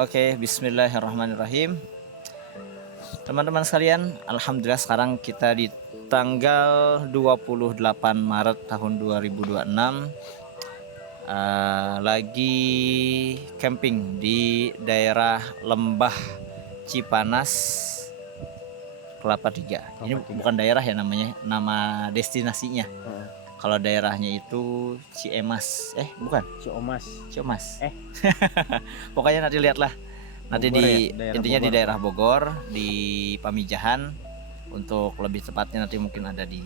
Oke, bismillahirrahmanirrahim. Teman-teman sekalian, alhamdulillah sekarang kita di tanggal 28 Maret tahun 2026 lagi camping di daerah Lembah Cipanas Kelapa Tiga. Ini bukan daerah ya namanya, nama destinasinya. Kalau daerahnya itu Ciemas, bukan Ciomas. Ciomas. Pokoknya nanti lihatlah. Nanti Bogor intinya Bogor. di daerah Bogor, di Pamijahan. Untuk lebih tepatnya nanti mungkin ada di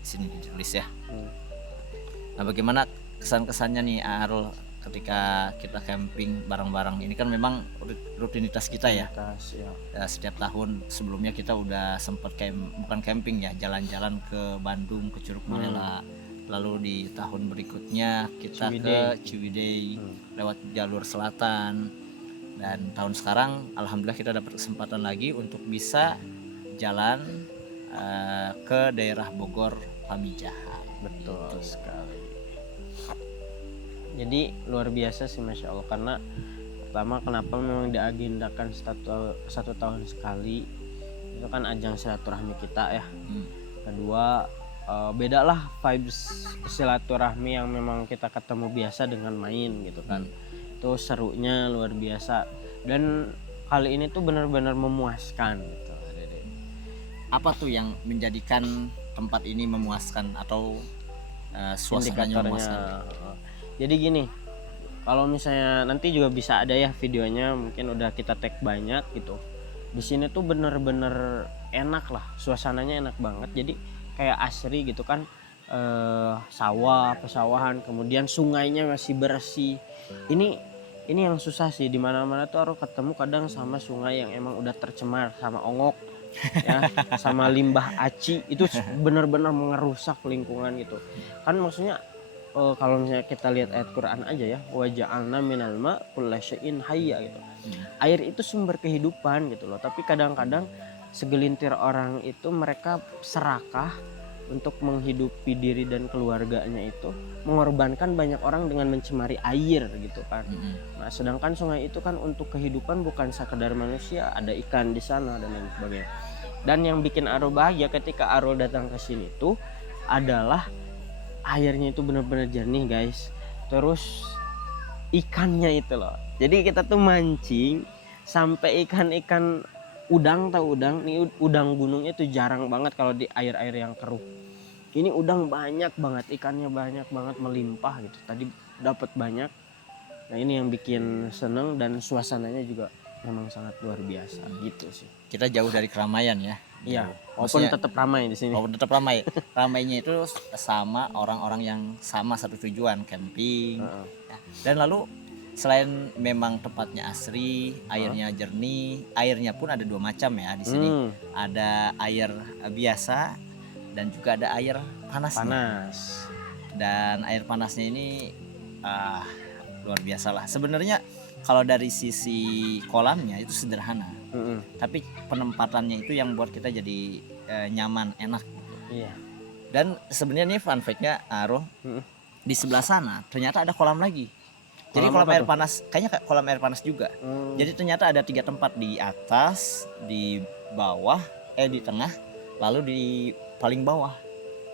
sini ditulis ya. Nah, bagaimana kesan-kesannya nih Arul ketika kita camping bareng-bareng? Ini kan memang rutinitas kita ya. Setiap tahun sebelumnya kita udah sempat bukan camping ya, jalan-jalan ke Bandung, ke Curug Malela. Lalu di tahun berikutnya kita ke Ciwidey lewat jalur selatan. Dan tahun sekarang alhamdulillah kita dapat kesempatan lagi untuk bisa jalan ke daerah Bogor Pamijahan. Betul sekali. Jadi luar biasa sih, Masya Allah. Karena pertama, kenapa memang diagendakan satu tahun sekali, itu kan ajang silaturahmi kita ya. Kedua, beda lah vibes silaturahmi yang memang kita ketemu biasa dengan main gitu kan. Itu serunya luar biasa. Dan kali ini tuh benar-benar memuaskan gitu. Apa tuh yang menjadikan tempat ini memuaskan atau suasananya memuaskan? Jadi gini, kalau misalnya nanti juga bisa ada ya videonya, mungkin udah kita tag banyak gitu. Di sini tuh bener-bener enak lah, suasananya enak banget. Jadi kayak asri gitu kan, sawah, pesawahan, kemudian sungainya masih bersih. Ini yang susah sih, di mana-mana tuh harus ketemu kadang sama sungai yang emang udah tercemar sama ongok ya, sama limbah aci. Itu benar-benar mengerusak lingkungan gitu kan. Maksudnya kalau misalnya kita lihat ayat Quran aja ya, wa ja'alna minal ma kulli syai'in hayya gitu. Air itu sumber kehidupan gitu loh. Tapi kadang-kadang segelintir orang itu mereka serakah untuk menghidupi diri dan keluarganya, itu mengorbankan banyak orang dengan mencemari air gitu kan. Nah, sedangkan sungai itu kan untuk kehidupan bukan sekedar manusia, ada ikan di sana dan lain sebagainya. Dan yang bikin Arul bahagia ketika Arul datang ke sini tuh adalah airnya itu benar-benar jernih guys. Terus ikannya itu loh. Jadi kita tuh mancing sampai ikan-ikan udang, tahu udang? Nih udang gunungnya tuh jarang banget kalau di air-air yang keruh. Ini udang banyak banget, ikannya banyak banget, melimpah gitu. Tadi dapat banyak. Nah, ini yang bikin seneng, dan suasananya juga memang sangat luar biasa gitu sih. Kita jauh dari keramaian ya. Iya, walaupun tetap ramai di sini. Oh, tetap ramai. Ramainya itu sama orang-orang yang sama satu tujuan, camping. Ya. Dan lalu selain memang tempatnya asri, airnya jernih, airnya pun ada dua macam ya di sini. Ada air biasa dan juga ada air panas. Dan air panasnya ini luar biasa lah. Sebenarnya kalau dari sisi kolamnya itu sederhana, tapi penempatannya itu yang buat kita jadi nyaman, enak. Iya. Dan sebenarnya nih fun fact-nya Aruh, di sebelah sana ternyata ada kolam lagi. Jadi kolam air panas, kayaknya kolam air panas juga. Jadi ternyata ada 3 tempat, di atas, di bawah, di tengah, lalu di paling bawah.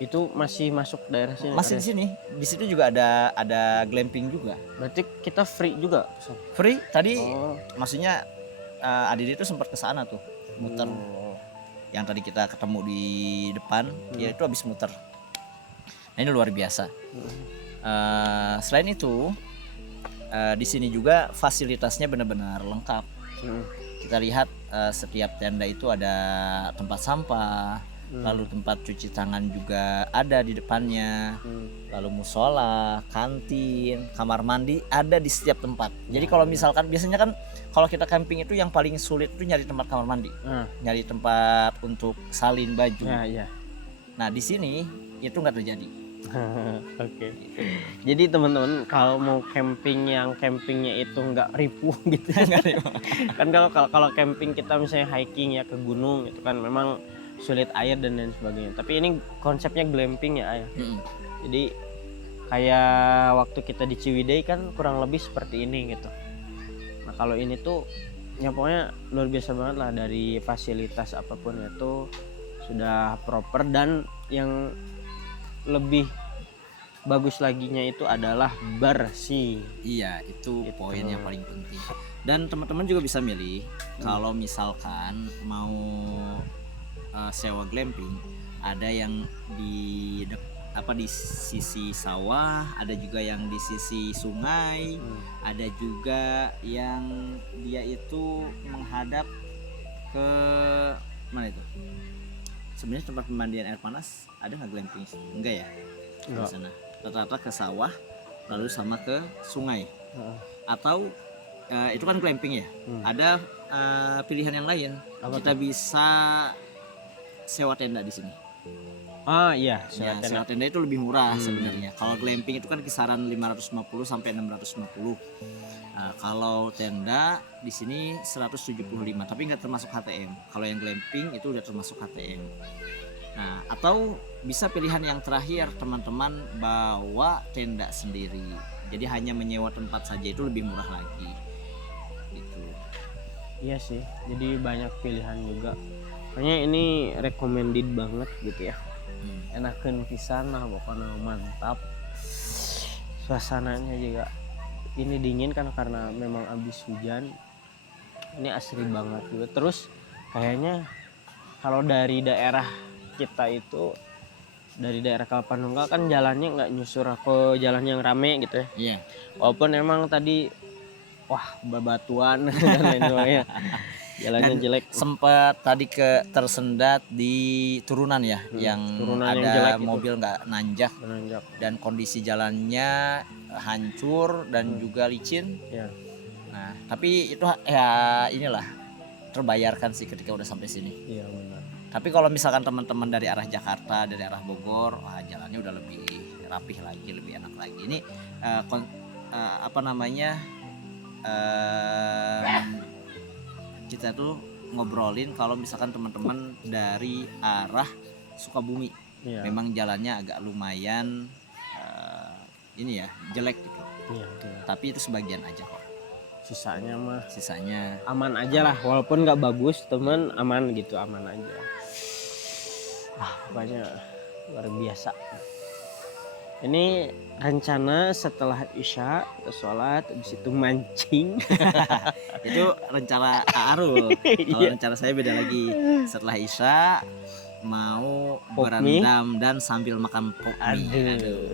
Itu masih masuk daerah sini? Masih di sini. Di situ juga ada glamping juga. Berarti kita free juga? Free. Tadi maksudnya Adit itu sempat ke sana tuh, muter. Yang tadi kita ketemu di depan, dia itu habis muter. Nah, ini luar biasa. Selain itu, di sini juga fasilitasnya benar-benar lengkap. Kita lihat setiap tenda itu ada tempat sampah, lalu tempat cuci tangan juga ada di depannya, lalu musola, kantin, kamar mandi ada di setiap tempat. Jadi kalau misalkan biasanya kan kalau kita camping itu yang paling sulit itu nyari tempat kamar mandi, nyari tempat untuk salin baju. Nah, di sini itu nggak terjadi. Oke. Jadi teman-teman kalau mau camping yang campingnya itu nggak ripuh gitu kan, kalau camping kita misalnya hiking ya ke gunung itu kan memang sulit air dan lain sebagainya. Tapi ini konsepnya glamping ya, Jadi kayak waktu kita di Ciwidey kan kurang lebih seperti ini gitu. Nah kalau ini tuh ya pokoknya luar biasa banget lah, dari fasilitas apapun itu sudah proper, dan yang lebih bagus laginya itu adalah bersih. Iya, itu Gitu. poin yang paling penting. Dan teman-teman juga bisa milih kalau misalkan mau sewa glamping, ada yang di di sisi sawah, ada juga yang di sisi sungai, ada juga yang dia itu menghadap ke mana itu? Sebenarnya tempat pemandian air panas ada nggak glamping? Enggak ya? Di Enggak. sana. Rata-rata ke sawah, lalu sama ke sungai. Atau itu kan glamping ya. Ada pilihan yang lain. Apa Kita bisa sewa tenda di sini. Ah iya, Ya, sewa tenda itu lebih murah sebenarnya. Kalau glamping itu kan kisaran 550 sampai 650. Kalau tenda di sini 175, tapi nggak termasuk HTM. Kalau yang glamping itu udah termasuk HTM. Nah, atau bisa pilihan yang terakhir, teman-teman bawa tenda sendiri. Jadi hanya menyewa tempat saja, itu lebih murah lagi. Gitu. Iya sih, jadi banyak pilihan juga. Makanya ini recommended banget gitu ya. Enakeun pisan lah, pokoknya mantap. Suasananya juga ini dingin kan karena memang habis hujan. Ini asri banget juga. Terus kayaknya kalau dari daerah kita itu, dari daerah Kalpanunggal kan jalannya nggak nyusur ke jalan yang rame gitu ya. Iya. Walaupun emang tadi wah bebatuan dan lain sebagainya, jalannya Dan jelek. sempat tadi tersendat di turunan ya, yang turunan ada yang jelek itu. mobil nggak nanjak Menanjak. dan kondisi jalannya hancur dan juga licin. Ya. Nah, tapi itu ya inilah terbayarkan sih ketika udah sampai sini. Iya benar. Tapi kalau misalkan teman-teman dari arah Jakarta, dari arah Bogor, jalannya udah lebih rapih lagi, lebih enak lagi. Ini apa namanya? Kita tuh ngobrolin kalau misalkan teman-teman dari arah Sukabumi, Iya. memang jalannya agak lumayan ini ya, jelek gitu. Iya, iya. Tapi itu sebagian aja kok. Sisanya mah Sisanya aman aja lah, walaupun nggak bagus temen, aman gitu, aman aja. Pokoknya luar biasa. Ini rencana setelah Isya kita sholat, habis itu mancing. itu rencana Arul. Kalau rencana saya beda lagi. Setelah Isya mau Pop berendam dan sambil makan pop mie. Aduh.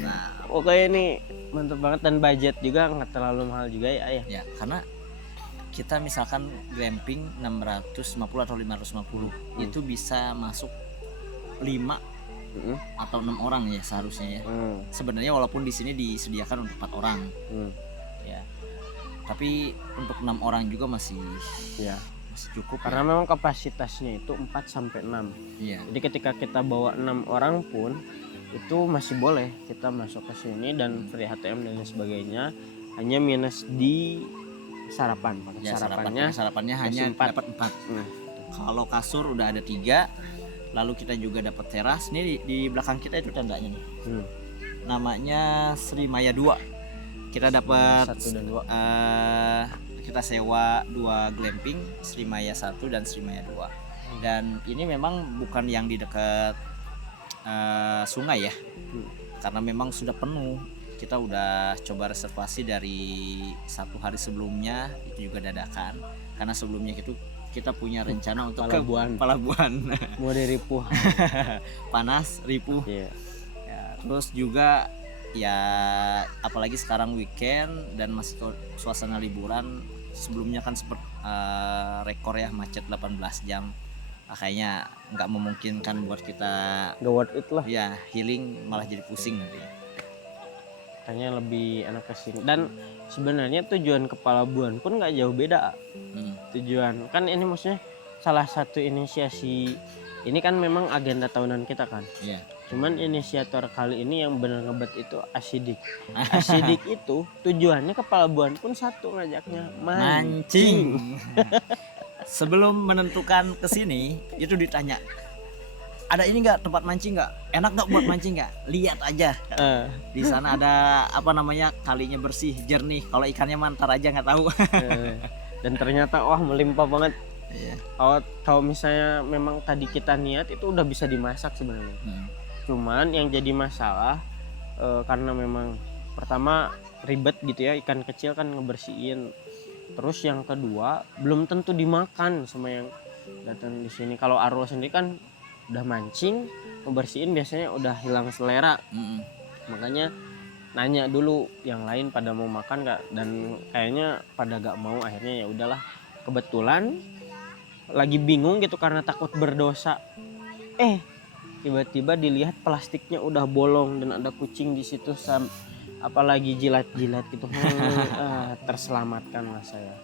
Nah, Pokoknya ini mantap banget, dan budget juga nggak terlalu mahal juga ya ayah. ya karena kita misalkan glamping 650 atau 550 itu bisa masuk 5 atau 6 orang ya seharusnya ya. Sebenarnya walaupun di sini disediakan untuk 4 orang. Ya. Tapi untuk 6 orang juga masih cukup. Karena memang kapasitasnya itu 4 sampai 6. Iya. Jadi ketika kita bawa 6 orang pun itu masih boleh kita masuk ke sini dan free HTM dan lain sebagainya. Hanya minus di sarapan. Ya, sarapannya hanya 4. dapat 4. Kalau kasur udah ada 3. Lalu kita juga dapat teras. Ini di belakang kita itu tendanya nih. Namanya Sri Maya 2. Kita dapat 1 dan 2. kita sewa 2 glamping, Sri Maya 1 dan Sri Maya 2. Dan ini memang bukan yang di dekat sungai ya. Karena memang sudah penuh. Kita udah coba reservasi dari 1 hari sebelumnya, itu juga dadakan. Karena sebelumnya itu kita punya rencana untuk Palabuhan. Mau diripuh. Panas, ripuh. Iya. Ya, terus juga ya apalagi sekarang weekend dan masih suasana liburan. Sebelumnya kan sempat rekor ya macet 18 jam. Kayaknya nggak memungkinkan buat kita Gak worth it lah. ya healing, malah jadi pusing nanti. Kayaknya lebih enak ke sini. Dan sebenarnya tujuan ke Palabuhan pun nggak jauh beda. Tujuan kan ini maksudnya salah satu inisiasi ini kan memang agenda tahunan kita kan. Iya. Cuman inisiator kali ini yang benar ngebet itu Asidik. Asidik itu tujuannya ke Palabuhan pun satu, ngajaknya mancing. Sebelum menentukan ke sini itu ditanya, ada ini nggak tempat mancing nggak, enak nggak buat mancing nggak, lihat aja di sana ada apa namanya, kalinya bersih jernih, kalau ikannya mantar aja nggak tahu. Dan ternyata wah melimpah banget. Iya. Kalau misalnya memang tadi kita niat itu udah bisa dimasak sebenarnya. Cuman yang jadi masalah karena memang pertama ribet gitu ya, ikan kecil kan ngebersihin. Terus yang kedua belum tentu dimakan sama yang datang di sini. Kalau Arul sendiri kan udah mancing, ngebersihin biasanya udah hilang selera. Makanya nanya dulu yang lain pada mau makan nggak, dan kayaknya pada gak mau. Akhirnya ya udahlah, kebetulan lagi bingung gitu karena takut berdosa. Tiba-tiba dilihat plastiknya udah bolong dan ada kucing di situ, apalagi jilat-jilat gitu. Terselamatkan lah saya.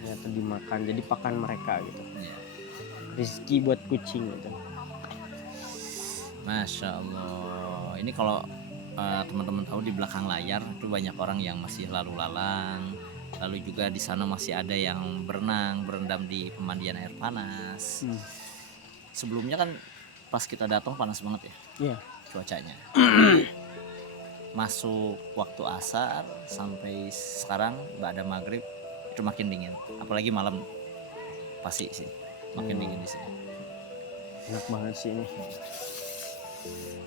Ternyata dimakan, jadi pakan mereka gitu. Rezeki buat kucing gitu. Masya Allah. Ini kalau teman-teman tahu di belakang layar itu banyak orang yang masih lalu lalang. Lalu juga di sana masih ada yang berendam di pemandian air panas. Sebelumnya kan pas kita datang panas banget ya. Iya. Cuacanya. Masuk waktu asar sampai sekarang ba'da maghrib itu makin dingin. Apalagi malam pasti sih makin dingin di sini. Enak banget sih ini.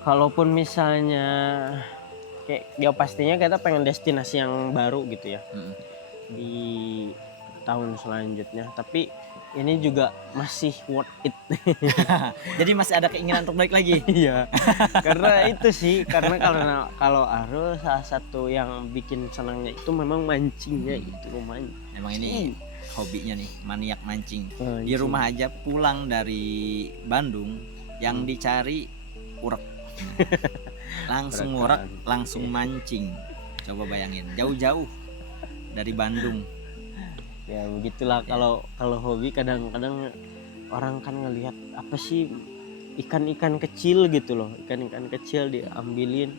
Kalaupun misalnya kayak ya pastinya kita pengen destinasi yang baru gitu ya di tahun selanjutnya, tapi ini juga masih worth it. Jadi masih ada keinginan untuk balik lagi. Iya. Karena itu sih, karena kalau Arul salah satu yang bikin senangnya itu memang mancingnya itu lumayan. Emang ini hobinya nih, maniak mancing. Di rumah aja pulang dari Bandung yang dicari urek. Langsung urek, langsung mancing. Coba bayangin, jauh-jauh dari Bandung. Ya begitulah kalau hobi. Kadang-kadang orang kan ngelihat apa sih ikan-ikan kecil gitu loh, ikan-ikan kecil diambilin.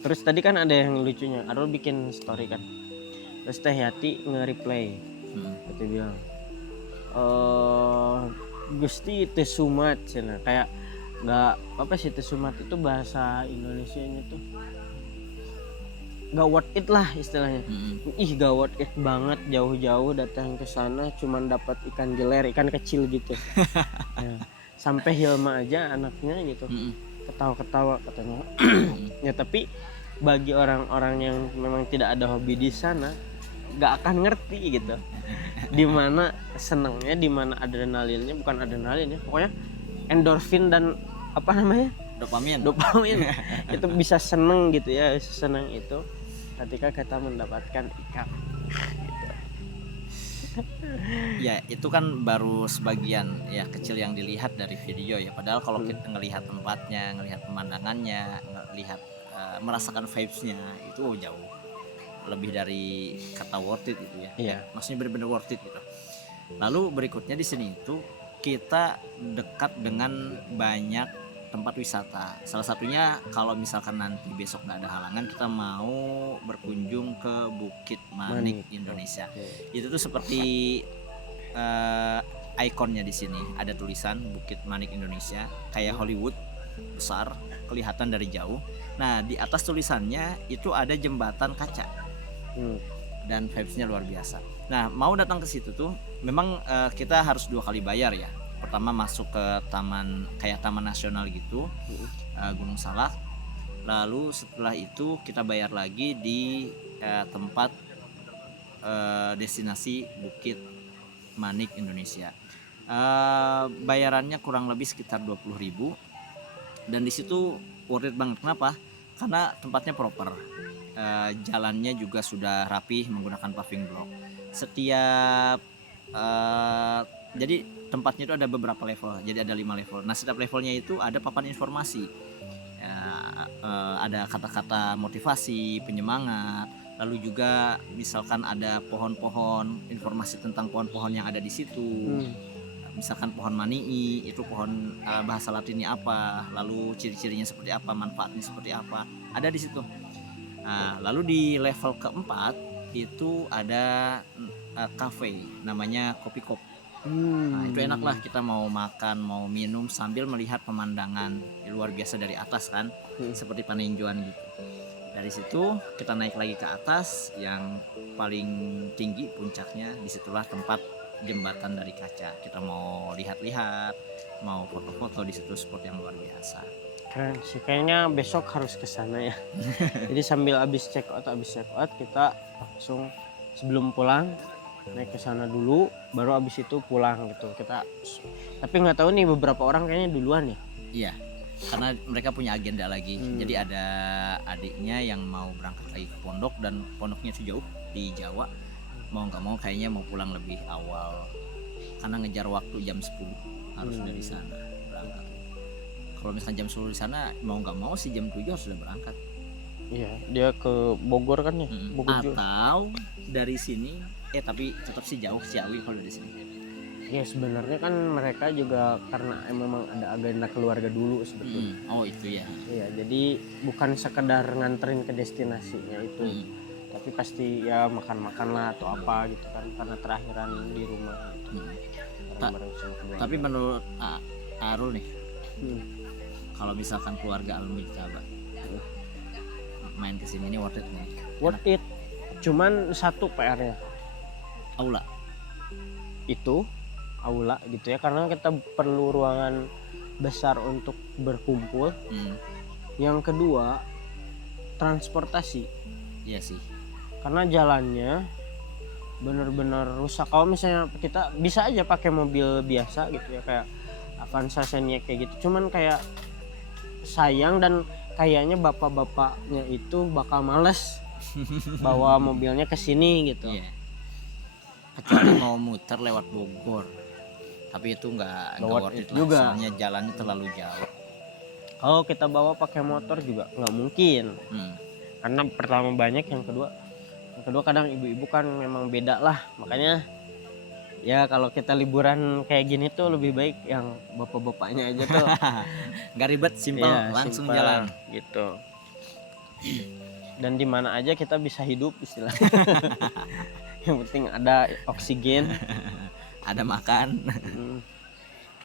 Terus tadi kan ada yang lucunya, Arul bikin story kan, terus Teh Yati nge-reply, dia bilang Gusti teu sumat cina, kayak nggak apa sih teu sumat itu bahasa Indonesianya tuh gak worth it lah istilahnya. Gak worth it banget, jauh-jauh datang ke sana cuman dapat ikan jeler, ikan kecil gitu. Ya, sampai Hilma aja anaknya gitu ketawa-ketawa katanya. Ya tapi bagi orang-orang yang memang tidak ada hobi di sana gak akan ngerti gitu di mana senangnya, di mana adrenalinnya, bukan adrenalin ya, pokoknya endorfin dan apa namanya, dopamin itu bisa seneng gitu ya, senang itu ketika kita mendapatkan ikan gitu. Ya itu kan baru sebagian ya kecil yang dilihat dari video ya, padahal kalau kita ngelihat tempatnya, ngelihat pemandangannya, ngelihat merasakan vibes-nya itu jauh lebih dari kata worth it gitu ya. Iya. Maksudnya benar-benar worth it gitu. Lalu berikutnya di sini itu kita dekat dengan banyak tempat wisata. Salah satunya kalau misalkan nanti besok nggak ada halangan, kita mau berkunjung ke Bukit Manik Indonesia. Itu tuh seperti ikonnya di sini ada tulisan Bukit Manik Indonesia, kayak Hollywood besar kelihatan dari jauh. Nah di atas tulisannya itu ada jembatan kaca dan vibesnya luar biasa. Nah mau datang ke situ tuh memang kita harus 2 kali bayar ya. Pertama masuk ke taman, kayak taman nasional gitu, Gunung Salak. Lalu setelah itu kita bayar lagi di tempat destinasi Bukit Manik Indonesia. Bayarannya kurang lebih sekitar 20.000 dan di situ worth it banget. Kenapa? Karena tempatnya proper, jalannya juga sudah rapih menggunakan paving block. Setiap jadi tempatnya itu ada beberapa level, jadi ada 5 level. Nah setiap levelnya itu ada papan informasi, ada kata-kata motivasi, penyemangat. Lalu juga misalkan ada pohon-pohon, informasi tentang pohon-pohon yang ada di situ. Misalkan pohon manii itu pohon bahasa Latinnya apa, lalu ciri-cirinya seperti apa, manfaatnya seperti apa, ada di situ. Nah, lalu di level keempat itu ada cafe namanya Kopi Kop. Nah, itu enak lah, kita mau makan mau minum sambil melihat pemandangan luar biasa dari atas kan, seperti paninjauan gitu. Dari situ kita naik lagi ke atas yang paling tinggi puncaknya, disitulah tempat jembatan dari kaca. Kita mau lihat-lihat, mau foto-foto di situ, spot yang luar biasa. Keren sih, kayaknya besok harus ke sana ya. Jadi sambil habis check out kita langsung sebelum pulang naik ke sana dulu, baru habis itu pulang gitu. Tapi nggak tahu nih, beberapa orang kayaknya duluan ya. Iya, karena mereka punya agenda lagi. Jadi ada adiknya yang mau berangkat lagi ke pondok, dan pondoknya itu jauh di Jawa. Mau nggak mau kayaknya mau pulang lebih awal karena ngejar waktu jam 10 harus dari sana berangkat. Kalau misalkan jam 10 di sana, mau nggak mau sih jam 7 harus sudah berangkat. Iya, dia ke Bogor kan ya. Bogor juga. Atau dari sini tapi tetap sih jauh Ciawi kalau dari sini. Ya sebenarnya kan mereka juga karena memang ada agenda keluarga dulu sebetulnya. Oh itu ya. Iya, jadi bukan sekedar nganterin ke destinasinya itu, tapi pasti ya makan-makan lah atau apa gitu kan, karena terakhiran di rumah gitu. Bareng-bareng sama keluarga. Tapi menurut Arul nih, Hmm. kalau misalkan keluarga Al-Mujtaba main kesini ini worth it nih? Worth it. Cuman satu PR-nya Aula. itu aula gitu ya, karena kita perlu ruangan besar untuk berkumpul. Yang kedua, transportasi. Iya sih. Karena jalannya bener-bener rusak. Kalau misalnya kita bisa aja pakai mobil biasa gitu ya, kayak Avanza Xenia kayak gitu, cuman kayak sayang, dan kayaknya bapak-bapaknya itu bakal males bawa mobilnya ke sini gitu. Iya. Kecuali mau muter lewat Bogor, tapi itu nggak worth it juga. Soalnya jalannya terlalu jauh. Kalau kita bawa pakai motor juga nggak mungkin, karena pertama banyak, yang kedua kadang ibu-ibu kan memang beda lah. Makanya ya kalau kita liburan kayak gini tuh lebih baik yang bapak-bapaknya aja tuh. Nggak ribet, simpel, Ya, langsung simpel, jalan gitu. Dan di mana aja kita bisa hidup istilahnya. Yang penting ada oksigen, ada makan.